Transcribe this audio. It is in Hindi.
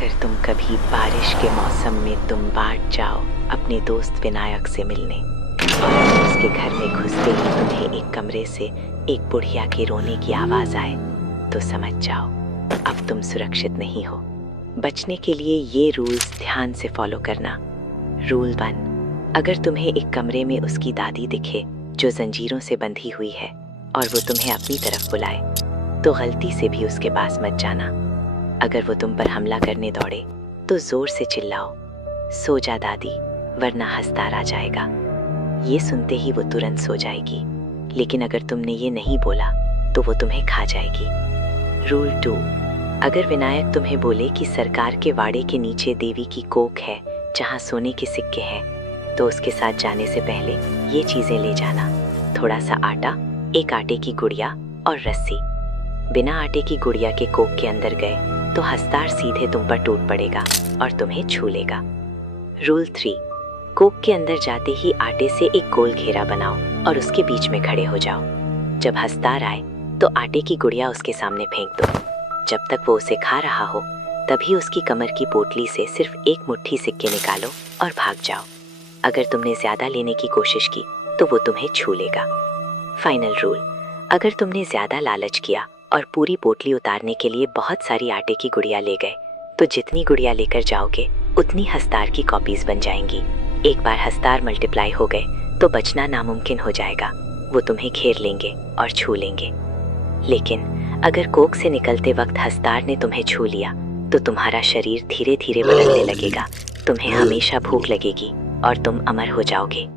अगर तुम कभी बारिश के मौसम में तुम बाट जाओ अपने दोस्त विनायक से मिलने और उसके घर में घुसते ही तुम्हें एक कमरे से एक बुढ़िया के रोने की आवाज आए, तो समझ जाओ अब तुम सुरक्षित नहीं हो। बचने के लिए ये रूल्स ध्यान से फॉलो करना। रूल 1, अगर तुम्हें एक कमरे में उसकी दादी दिखे जो जंजीरों से बंधी हुई है और वो तुम्हें अपनी तरफ बुलाए, तो गलती से भी उसके पास मत जाना। अगर वो तुम पर हमला करने दौड़े तो जोर से चिल्लाओ, सो जा दादी, वरना हंसदार आ जाएगा। ये सुनते ही वो तुरंत सो जाएगी, लेकिन अगर तुमने ये नहीं बोला तो वो तुम्हें खा जाएगी। रूल 2, अगर विनायक तुम्हें बोले कि सरकार के वाड़े के नीचे देवी की कोख है जहाँ सोने के सिक्के हैं, तो उसके साथ जाने से पहले ये चीजें ले जाना: थोड़ा सा आटा, एक आटे की गुड़िया और रस्सी। बिना आटे की गुड़िया के कोख के अंदर गए तो हंसदार सीधे तुम पर टूट पड़ेगा और तुम्हें छू लेगा। रूल 3, कोख के अंदर जाते ही आटे से एक गोल घेरा बनाओ और उसके बीच में खड़े हो जाओ। जब हंसदार आए तो आटे की गुड़िया उसके सामने फेंक दो। जब तक वो उसे खा रहा हो तभी उसकी कमर की पोटली से सिर्फ एक मुट्ठी सिक्के निकालो और भाग जाओ। अगर तुमने ज्यादा लेने की कोशिश की तो वो तुम्हें छू लेगा। फाइनल रूल, अगर तुमने ज्यादा लालच किया और पूरी पोटली उतारने के लिए बहुत सारी आटे की गुड़िया ले गए, तो जितनी गुड़िया लेकर जाओगे उतनी हंसदार की कॉपीज बन जाएंगी। एक बार हंसदार मल्टीप्लाई हो गए तो बचना नामुमकिन हो जाएगा। वो तुम्हें घेर लेंगे और छू लेंगे। लेकिन अगर कोख से निकलते वक्त हंसदार ने तुम्हें छू लिया तो तुम्हारा शरीर धीरे धीरे बदलने लगेगा, तुम्हें हमेशा भूख लगेगी और तुम अमर हो जाओगे।